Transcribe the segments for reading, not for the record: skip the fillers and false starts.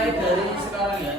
mulai dari sekarang ya.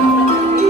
Thank you.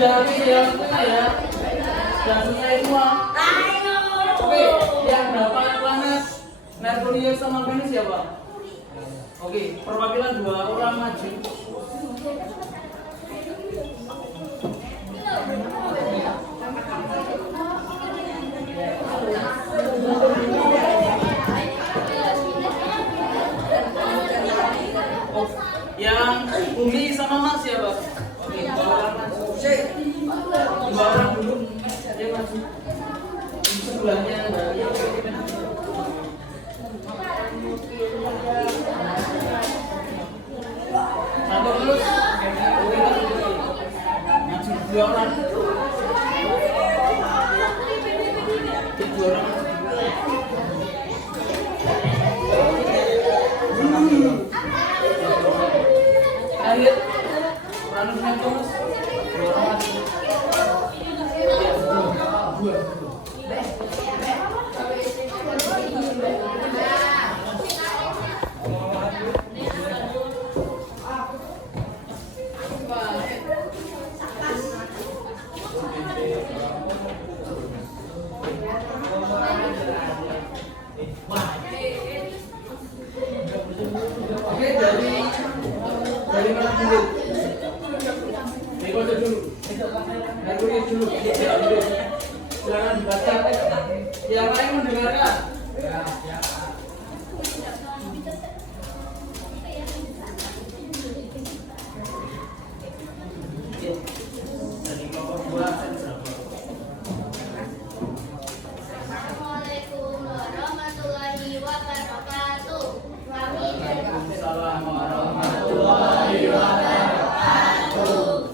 Sudah habis ya, ya. Sudah selesai semua. Oke, yang berapa planet Merkurius sama Venus ya Pak? Oke, perwakilan 2 orang maju. Yang Bumi sama Mars ya Pak? Oke, 2 orang maju. 2 orang dulu, dia maju. Sebelahnya satu terus. Maju 2 orang. 2 orang. Akhir Uranusnya terus 2 orang. mendengarkan? Dari kelompok 2 Assalamualaikum warahmatullahi wabarakatuh. Kami dari Waalaikumsalam warahmatullahi wabarakatuh.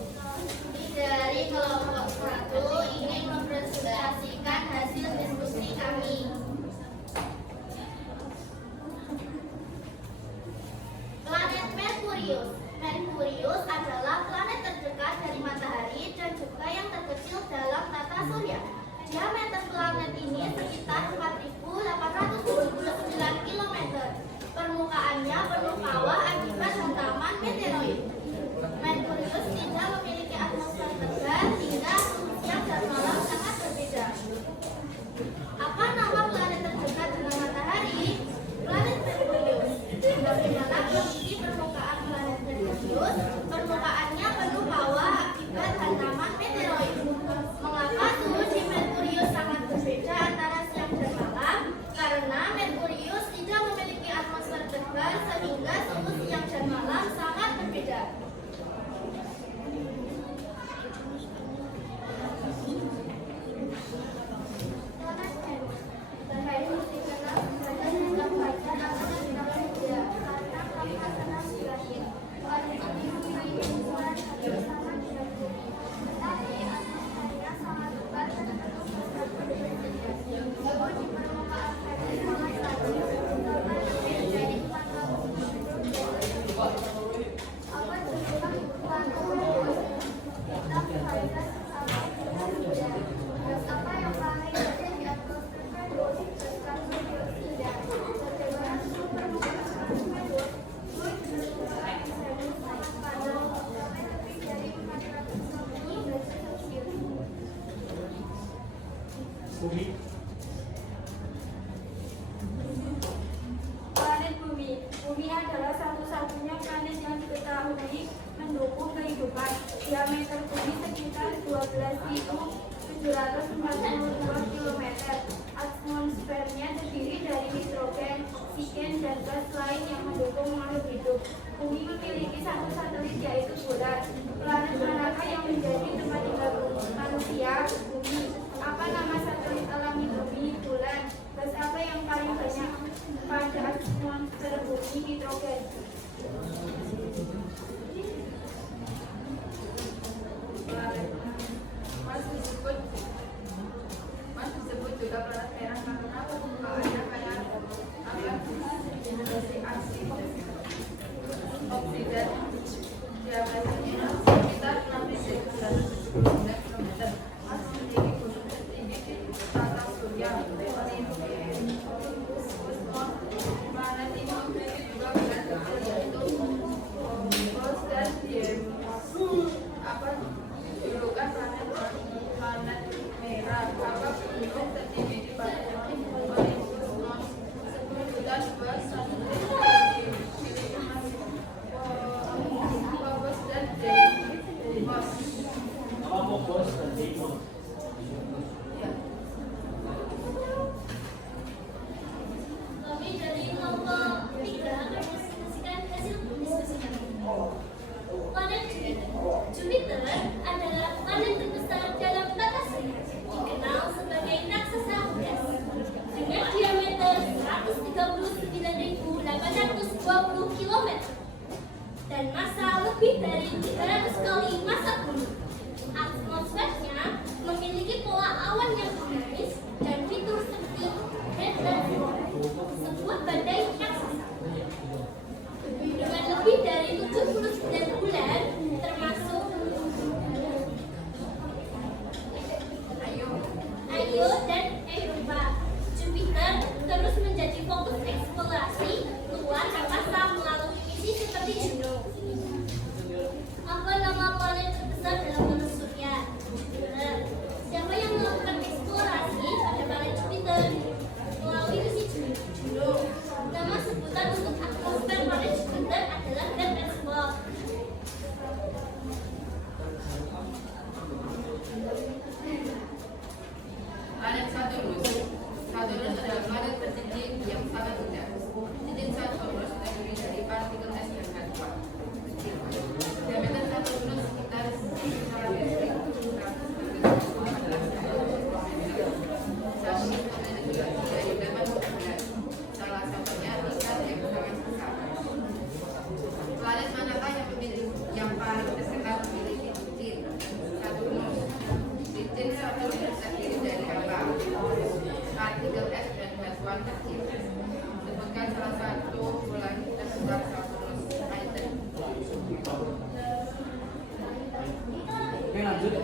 dari kelompok 1 ingin mempresentasikan hasil diskusi kami. Planet Merkurius. Merkurius adalah planet terdekat dari matahari dan juga yang terkecil dalam tata surya. Diameter planet ini sekitar 4.879 km. Permukaannya penuh kawah akibat hantaman meteoroid. Merkurius tidak memiliki atmosfer tebal hingga siang dan malam sangat berbeda. Apa nama planet terdekat dengan matahari? Planet Merkurius. Bagaimana kondisi permukaan planet Merkurius? Permukaannya penuh kawah akibat hantaman meteoroid. Mengapa suhu di Merkurius sangat berbeda antara siang dan malam? Karena Merkurius tidak memiliki atmosfer tebal sehingga suhu siang dan malam sangat berbeda. Planet Venus. Venus dikenal sebagai bintang fajar atau bintang muda karena permasalahan berakhir. Planet ini memiliki ukuran hampir sama dengan bumi, tetapi atmosfernya sangat tebal dan penuh asap berbeda. Suhu di permukaan Venus sangat stabil, bahkan lebih dari 400 derajat. Apa jumlah planet Venus? Bintang fajar sama dengan bulan. Gas apa yang paling ada di atmosfer Venus? Gas karbon dioksida. Bagaimana suhu permukaan Venus? Suhu di permukaan Venus sangat panas, mencapai lebih dari 450 derajat Celcius. Planet Bumi. Bumi adalah satu-satunya planet yang diketahui mendukung kehidupan. Diameter bumi sekitar 12.742 km. Atmosfernya terdiri dari nitrogen, oksigen, dan gas lain yang mendukung makhluk hidup. Bumi memiliki satu satelit yaitu bulan. Planet manakah yang menjadi tempat tinggal manusia? Bumi. Apa nama satelit alami bumi? Bulan. Gas apa yang paling banyak pada atmosfer bumi? Nitrogen. Mars disebut juga planet merah karena permukaannya kaya akan generasi aksi oksigen. Diameternya sekitar 6.979 km. Mars memiliki gunung tertinggi di tata surya, Olympus Mons. Planet ini memiliki juga planet kecil yaitu Phobos dan Deimos. Apa julukan planet merah? Apa gunung tertinggi di planet Olympus Mons? 10.201 Phobos dan Deimos. Apa bos dan Timur? Ya. Kami dari kelompok 3 akan presentasikan hasil diskusi kami. Planet Jupiter. Jupiter adalah planet terbesar dalam tata surya, dikenal sebagai raksasa gas. Dengan diameter 139.820 km dan massa lebih dari 300 kali massa bumi. Atmosfernya memiliki pola awan yang dinamis dan fitur seperti headlamp, sebuah badai raksasa. Dengan lebih dari 79 bulan, termasuk Io dan Europa, Jupiter terus menjadi fokus eksplorasi luar angkasa melalui misi seperti Juno. Apa nama planet Sebutkan salah satu bulan tersebar item. Oke, lanjut.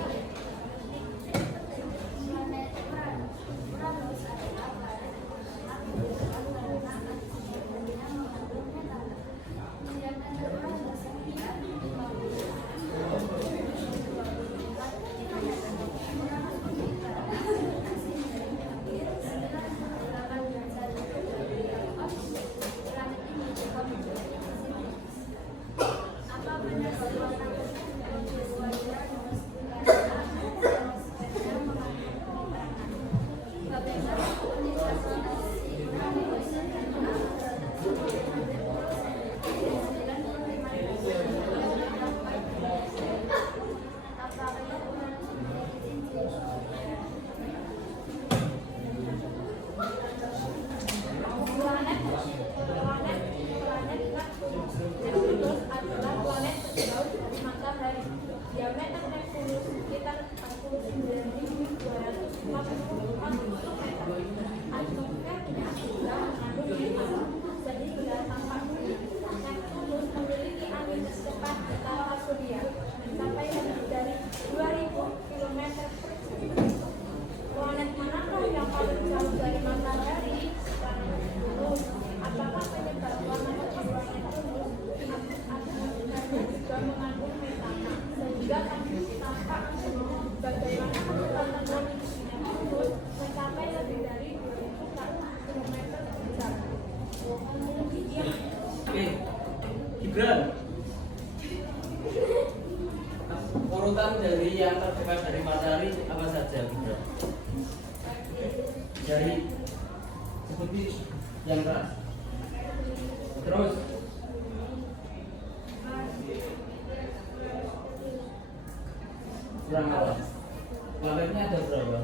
Diameter Neptunus sekitar 49.244 meter. Atmosfernya sudah mengandung metana, sehingga tampaknya Neptunus memiliki angin secepat antara surya mencapai lebih dari 2.000 km per jam. Planet manakah yang paling jauh dari matahari? Planet Neptunus. Apakah penyebab warna kejiwaan Neptunus? Atmosfernya juga mengandung metana, sehingga tampak bagaimana kecepatan angin Neptunus mencapai lebih dari 2.000 km per jam. Oke, Gibran. Urutan dari yang terdekat dari matahari apa saja, Gibran? Dari seperti yang keras. Terus kurang apa? Planetnya ada berapa?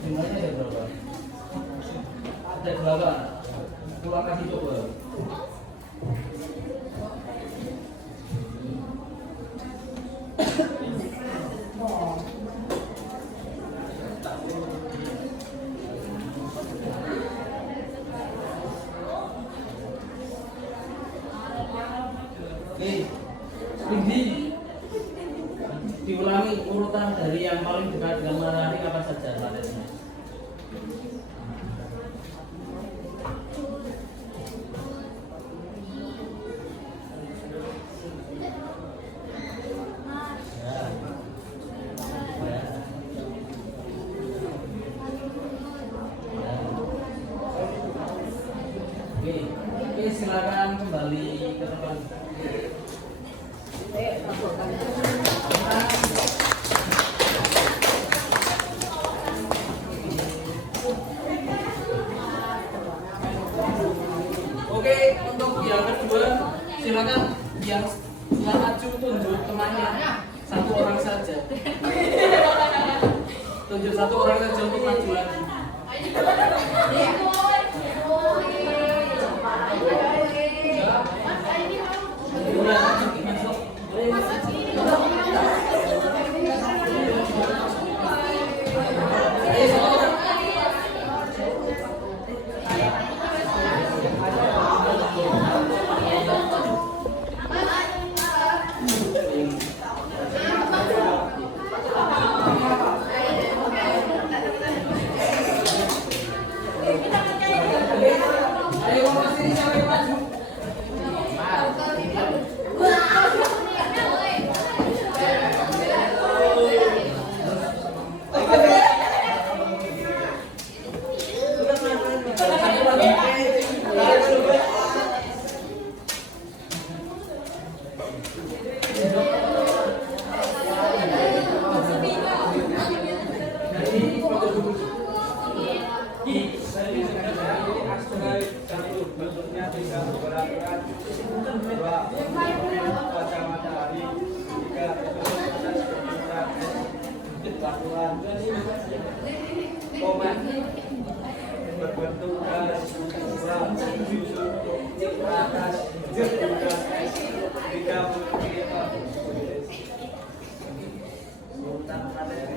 Jumlahnya ada berapa? Ada berapa? Pulang kasih coba. Oke, Indi, diulangi urutan dari yang paling dekat dengan matahari apa saja planetnya? Oke, silakan kembali ke tempat. Oke, untuk yang kedua, silakan yang maju tunjuk temannya satu orang saja. Tunjuk satu orang saja untuk maju lagi. Berbentuk garis kurang susun atas juga tiga meter. Urutan materi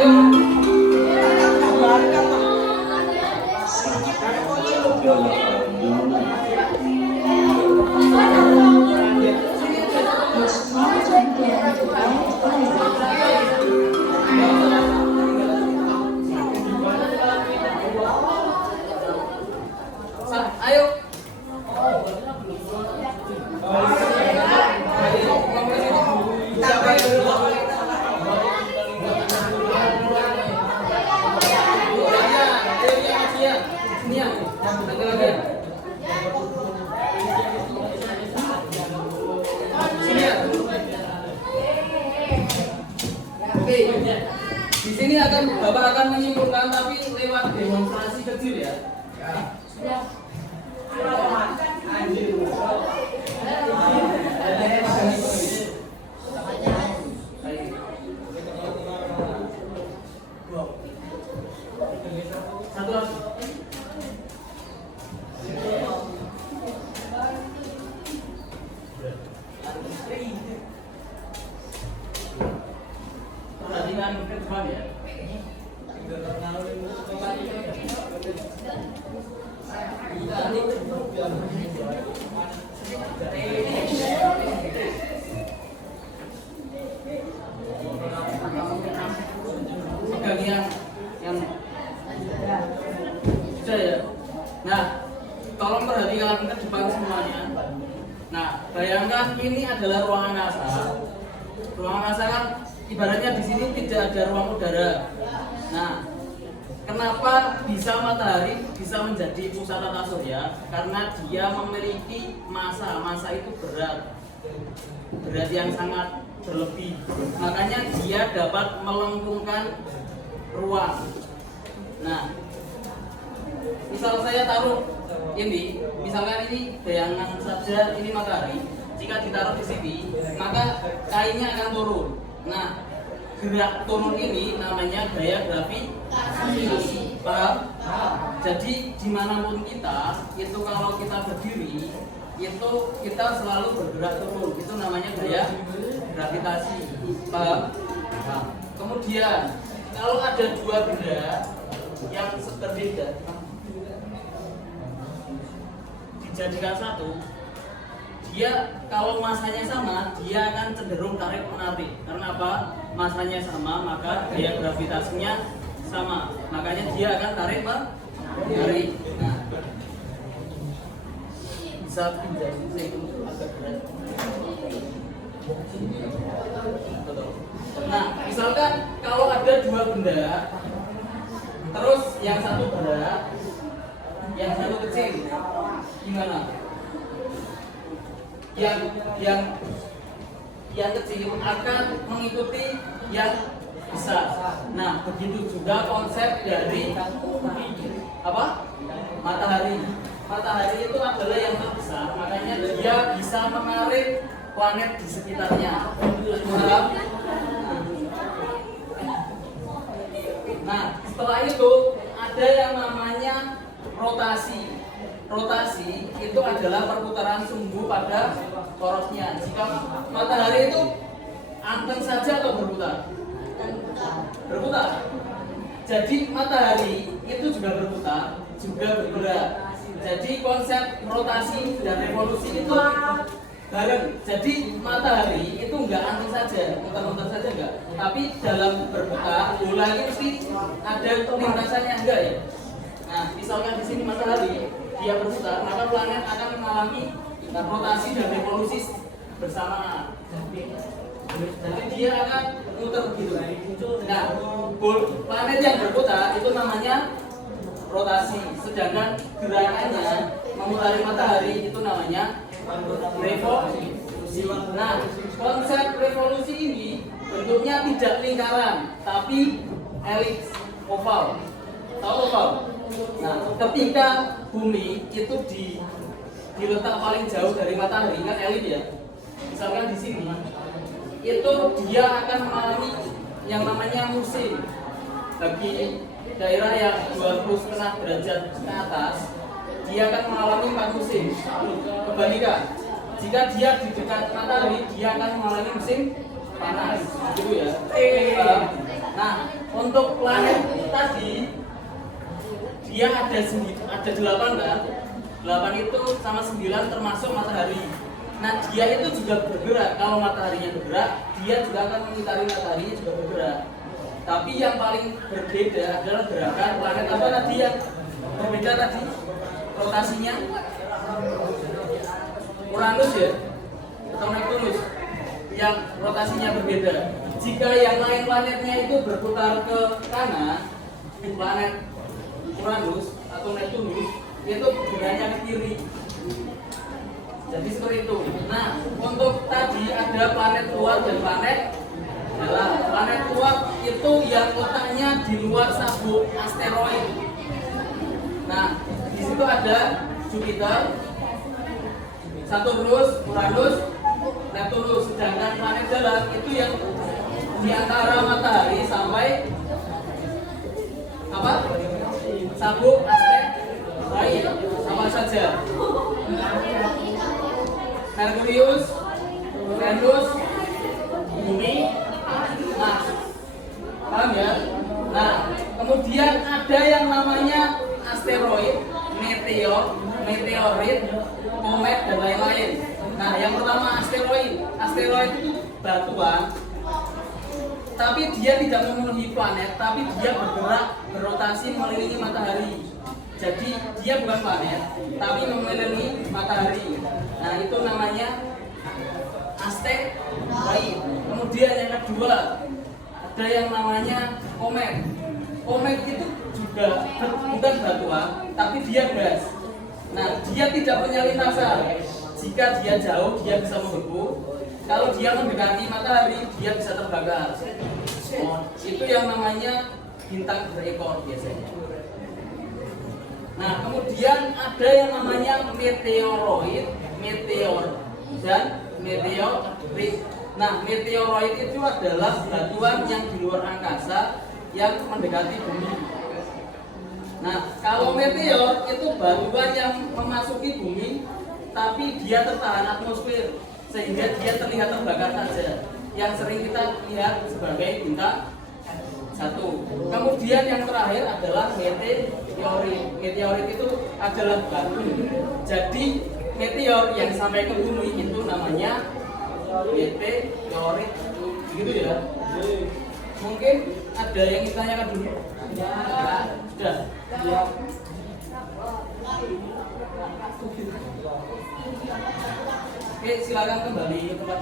Ayo. Ayo. Oke, di sini Bapak akan menyimpulkan tapi lewat demonstrasi kecil ya. Satu lagi. Perhatikan ke depan ya. Pegang yang sudah ya. Nah, tolong perhatikan ke depan semuanya. Nah, bayangkan ini adalah ruangan NASA. Ruangan NASA kan ibaratnya di sini tidak ada ruang udara. Nah, kenapa bisa matahari bisa menjadi pusat tata surya? Karena dia memiliki massa itu berat yang sangat berlebih. Makanya dia dapat melengkungkan ruang. Nah, misal saya taruh ini, misalkan ini bayangan saja ini matahari. Jika ditaruh di sini, maka kainnya akan turun. Nah, gerak turun ini namanya gaya gravitasi. Paham? Jadi dimanapun kita, itu kalau kita berdiri, itu kita selalu bergerak turun. Itu namanya gaya gravitasi. Paham? Kemudian kalau ada dua benda yang berbeda dijadikan satu, dia kalau masanya sama, dia akan cenderung tarik menarik. Karena apa? Masanya sama, maka gaya gravitasinya sama. Makanya dia akan tarik menarik. Nah, bisa pindah itu agak berat. Nah, misalkan kalau ada dua benda, terus yang satu berat, yang satu kecil, gimana? Yang kecil akan mengikuti yang besar. Nah, begitu juga konsep dari apa? Matahari. Matahari itu adalah yang terbesar, makanya dia bisa menarik planet di sekitarnya. Paham? Nah, setelah itu ada yang namanya rotasi. Rotasi itu adalah perputaran sumbu pada porosnya. Jika matahari itu anteng saja atau berputar? Berputar. Jadi matahari itu juga berputar, juga bergerak. Jadi konsep rotasi dan revolusi itu bareng. Jadi matahari itu enggak anteng saja, muter-muter saja enggak. Tapi dalam berputar, bola itu mesti ada lintasannya enggak ya? Nah, misalkan di sini matahari dia berputar, maka planet akan mengalami rotasi dan revolusi bersamaan. Jadi dia akan muter gitu. Nah, planet yang berputar itu namanya rotasi, sedangkan gerakannya memutari matahari itu namanya revolusi. Nah, konsep revolusi ini bentuknya tidak lingkaran, tapi elips, oval. Tahu oval? Nah, ketika bumi itu diletak paling jauh dari matahari kan elips ya. Misalkan di sini, itu dia akan mengalami yang namanya musim. Bagi daerah yang 20,5 derajat ke atas, dia akan mengalami 4 musim. Kebalikan, jika dia di dekat matahari, dia akan mengalami musim panas. Gitu ya. Nah, untuk planet tadi dia ada 8 kan? 8 itu sama 9 termasuk matahari. Nah, dia itu juga bergerak. Kalau mataharinya bergerak, dia juga akan mengitari mataharinya juga bergerak. Tapi yang paling berbeda adalah gerakan planet apa tadi yang berbeda tadi? Rotasinya Uranus ya? Atau Neptunus yang rotasinya berbeda. Jika yang lain planetnya itu berputar ke kanan, planet Uranus atau Neptunus itu bergeraknya ke kiri. Jadi seperti itu. Nah, untuk tadi ada planet tua dan planet dalam. Planet tua itu yang letaknya di luar sabuk asteroid. Nah, di situ ada Jupiter, Saturnus, Uranus, Neptunus. Sedangkan planet dalam itu yang di antara matahari sampai apa? Sabuk asteroid. Apa saja? Merkurius, Venus, Bumi, Mars. Paham ya? Nah, kemudian ada yang namanya asteroid, meteor, meteorit, komet dan lain-lain. Nah, yang pertama asteroid. Asteroid itu batuan, tapi dia tidak memenuhi planet, tapi dia bergerak berotasi mengelilingi matahari. Jadi dia bukan planet, tapi mengelilingi matahari. Nah, itu namanya asteroid. Kemudian yang kedua ada yang namanya komet. Komet itu juga bukan batuan, tapi dia gas. Nah, dia tidak punya lintasan. Jika dia jauh, dia bisa membeku. Kalau dia mendekati matahari, dia bisa terbakar. Itu yang namanya bintang berekor biasanya. Nah, kemudian ada yang namanya meteoroid, meteor dan meteorit. Nah, meteoroid itu adalah batuan yang di luar angkasa yang mendekati bumi. Nah, kalau meteor itu batuan yang memasuki bumi, tapi dia tertahan atmosfer sehingga dia terlihat terbakar saja. Yang sering kita lihat sebagai bintang satu. Kemudian yang terakhir adalah meteorit. Meteorit itu adalah batu. Jadi meteor yang sampai ke bumi itu namanya meteorit. Gitu ya. Mungkin ada yang ditanyakan dulu. Sudah. Oke, silakan kembali ke tempat.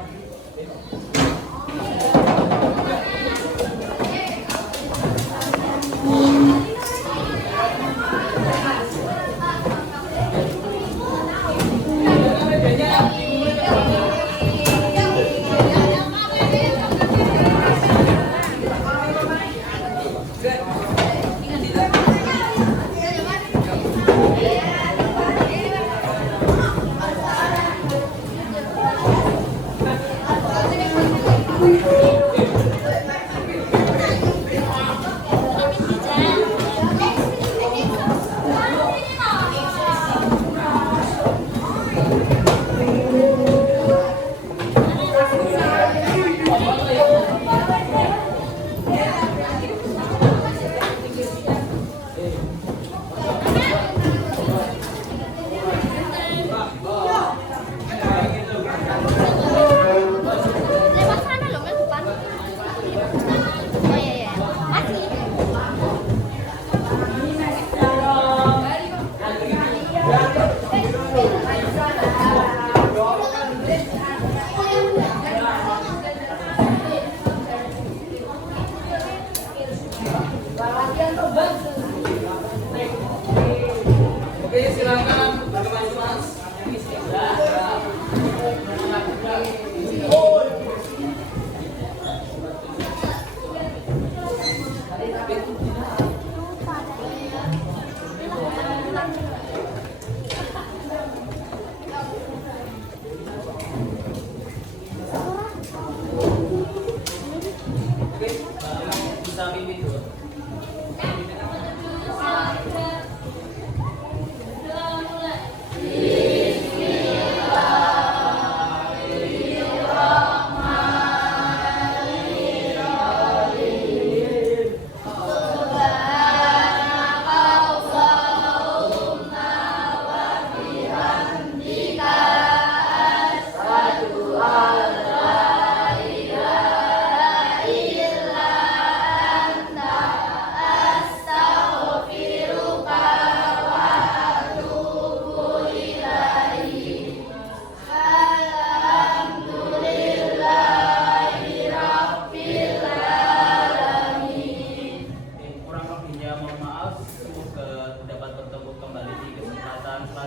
Oke, silakan bagaimana Mas? Oke, bisa pimpin dulu.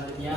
selanjutnya